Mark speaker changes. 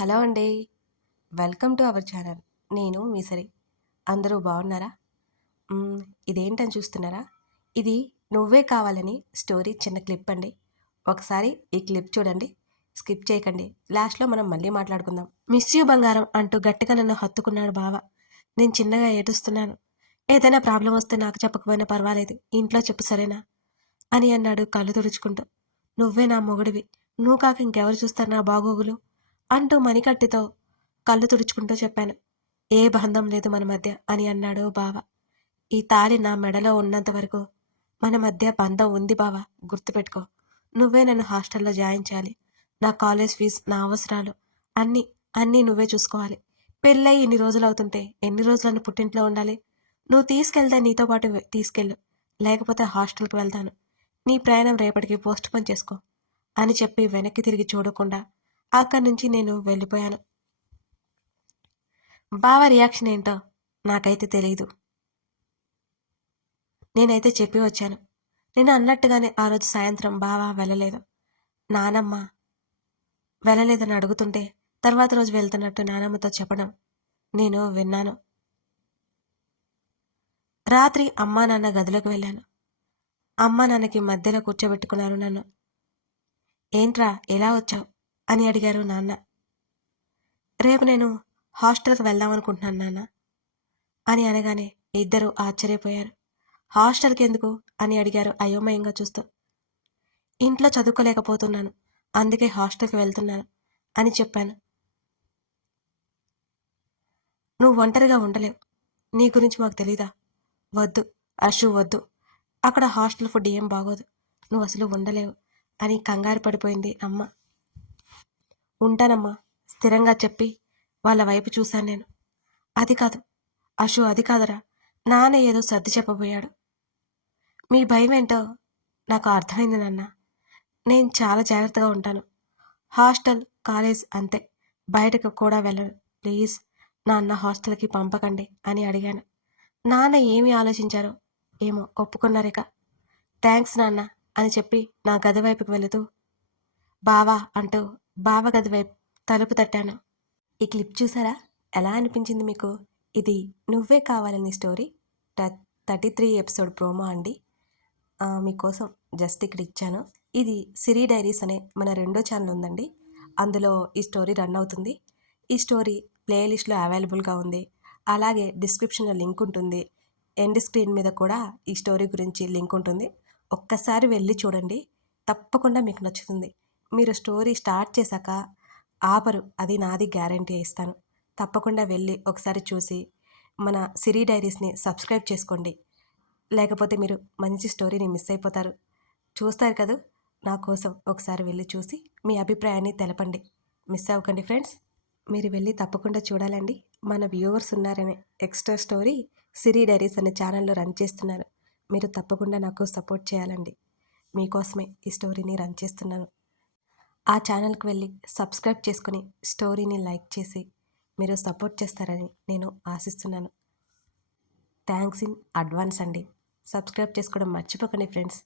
Speaker 1: Hello అండి. Welcome to our channel. నేను మీసరి. అందరూ బాగున్నారా? ఇదేంటని చూస్తున్నారా? ఇది నువ్వే కావాలని స్టోరీ చిన్న క్లిప్ అండి. ఒకసారి ఈ క్లిప్ చూడండి. స్కిప్ చేయకండి. లాస్ట్లో మనం మళ్ళీ మాట్లాడుకుందాం. మిస్ యూ బంగారం అంటూ గట్టిగా నన్ను హత్తుకున్నాడు బావ. నేను చిన్నగా ఏడుస్తున్నాను. ఏదైనా ప్రాబ్లం వస్తే నాకు చెప్పకపోయినా పర్వాలేదు. ఇంట్లో చెప్పు సరేనా? అని అన్నాడు కళ్ళు తుడుచుకుంటూ. నువ్వే నా మొగుడివి. నువ్వు కాక ఇంకెవరు చూస్తారు నా బాగోగులు? అంటూ మణికట్టుతో కళ్ళు తుడుచుకుంటూ చెప్పాను. ఏ బంధం లేదు మన మధ్య అని అన్నాడు బావ. ఈ తాళి నా మెడలో ఉన్నంత వరకు మన మధ్య బంధం ఉంది బావ గుర్తుపెట్టుకో. నువ్వే నన్ను హాస్టల్లో జాయిన్ చేయాలి. నా కాలేజ్ ఫీజు నా అవసరాలు అన్నీ అన్నీ నువ్వే చూసుకోవాలి. పెళ్ళై ఇన్ని రోజులు అవుతుంటే ఎన్ని రోజులను పుట్టింట్లో ఉండాలి? నువ్వు తీసుకెళ్తే నీతో పాటు తీసుకెళ్ళు. లేకపోతే హాస్టల్కి వెళ్తాను. నీ ప్రయాణం రేపటికి పోస్ట్ పోన్ చేసుకో అని చెప్పి వెనక్కి తిరిగి చూడకుండా అక్కడి నుంచి నేను వెళ్ళిపోయాను. బావ రియాక్షన్ ఏంటో నాకైతే తెలియదు నేనైతే చెప్పి వచ్చాను. నేను అన్నట్టుగానే ఆ రోజు సాయంత్రం బావ వెళ్ళలేదు. నానమ్మ వెళ్ళలేదని అడుగుతుంటే తర్వాత రోజు వెళ్తున్నట్టు నానమ్మతో చెప్పడం నేను విన్నాను. రాత్రి అమ్మా నాన్న గదిలోకి వెళ్ళాను. అమ్మా నాన్నకి మధ్యలో కూర్చోబెట్టుకున్నారు నన్ను. ఏంట్రా ఎలా వచ్చావు? అని అడిగారు నాన్న. రేపు నేను హాస్టల్కి వెళ్దామనుకుంటున్నాను నాన్న అని అనగానే ఇద్దరూ ఆశ్చర్యపోయారు. హాస్టల్కి ఎందుకు అని అడిగారు అయోమయంగా చూస్తూ. ఇంట్లో చదువుకోలేకపోతున్నాను అందుకే హాస్టల్కి వెళ్తున్నాను అని చెప్పాను. నువ్వు ఒంటరిగా ఉండలేవు నీ గురించి మాకు తెలీదా? వద్దు అషు వద్దు. అక్కడ హాస్టల్ ఫుడ్ ఏం బాగోదు నువ్వు అసలు ఉండలేవు అని కంగారు పడిపోయింది అమ్మ. ఉంటానమ్మా స్థిరంగా చెప్పి వాళ్ళ వైపు చూశాను నేను. అది కాదు అశు అది కాదురా నాన్న ఏదో సర్ది చెప్పబోయాడు. మీ భయం ఏంటో నాకు అర్థమైంది నాన్న. నేను చాలా జాగ్రత్తగా ఉంటాను. హాస్టల్ కాలేజ్ అంతే. బయటకు కూడా వెళ్ళను. ప్లీజ్ నాన్న హాస్టల్కి పంపకండి అని అడిగాను. నాన్న ఏమి ఆలోచించారో ఏమో ఒప్పుకున్నారిక. థ్యాంక్స్ నాన్న అని చెప్పి నా గది వైపుకి వెళుతూ బావా అంటూ బావగది వైపు తలుపు తట్టాను. ఈ క్లిప్ చూసారా? ఎలా అనిపించింది మీకు? ఇది నువ్వే కావాలని story. Thirty three episode promo అండి. మీకోసం జస్ట్ ఇక్కడ ఇచ్చాను. ఇది సిరి డైరీస్ అనే మన రెండో ఛానల్ ఉందండి. అందులో ఈ స్టోరీ రన్ అవుతుంది. ఈ స్టోరీ ప్లేలిస్ట్లో అవైలబుల్గా ఉంది. అలాగే డిస్క్రిప్షన్లో లింక్ ఉంటుంది. ఎండ్ స్క్రీన్ మీద కూడా ఈ స్టోరీ గురించి లింక్ ఉంటుంది. ఒక్కసారి వెళ్ళి చూడండి. తప్పకుండా మీకు నచ్చుతుంది. మీరు స్టోరీ స్టార్ట్ చేశాక ఆపరు. అది నాది గ్యారంటీ ఇస్తాను. తప్పకుండా వెళ్ళి ఒకసారి చూసి మన సిరి డైరీస్ని సబ్స్క్రైబ్ చేసుకోండి. లేకపోతే మీరు మంచి స్టోరీని మిస్ అయిపోతారు. చూస్తారు కదా? నా కోసం ఒకసారి వెళ్ళి చూసి మీ అభిప్రాయాన్ని తెలపండి. మిస్ అవ్వకండి ఫ్రెండ్స్. మీరు వెళ్ళి తప్పకుండా చూడాలండి. మన వ్యూవర్స్ ఉన్నారనే ఎక్స్ట్రా స్టోరీ సిరి డైరీస్ అనే ఛానల్లో రన్ చేస్తున్నారు మీరు తప్పకుండా నాకు సపోర్ట్ చేయాలండి. మీకోసమే ఈ స్టోరీని రన్ చేస్తున్నాను. ఆ ఛానల్కి వెళ్ళి సబ్స్క్రైబ్ చేసుకుని స్టోరీని లైక్ చేసి మీరు సపోర్ట్ చేస్తారని నేను ఆశిస్తున్నాను. థ్యాంక్స్ ఇన్ అడ్వాన్స్ అండి. సబ్స్క్రైబ్ చేసుకోవడం మర్చిపోకండి ఫ్రెండ్స్.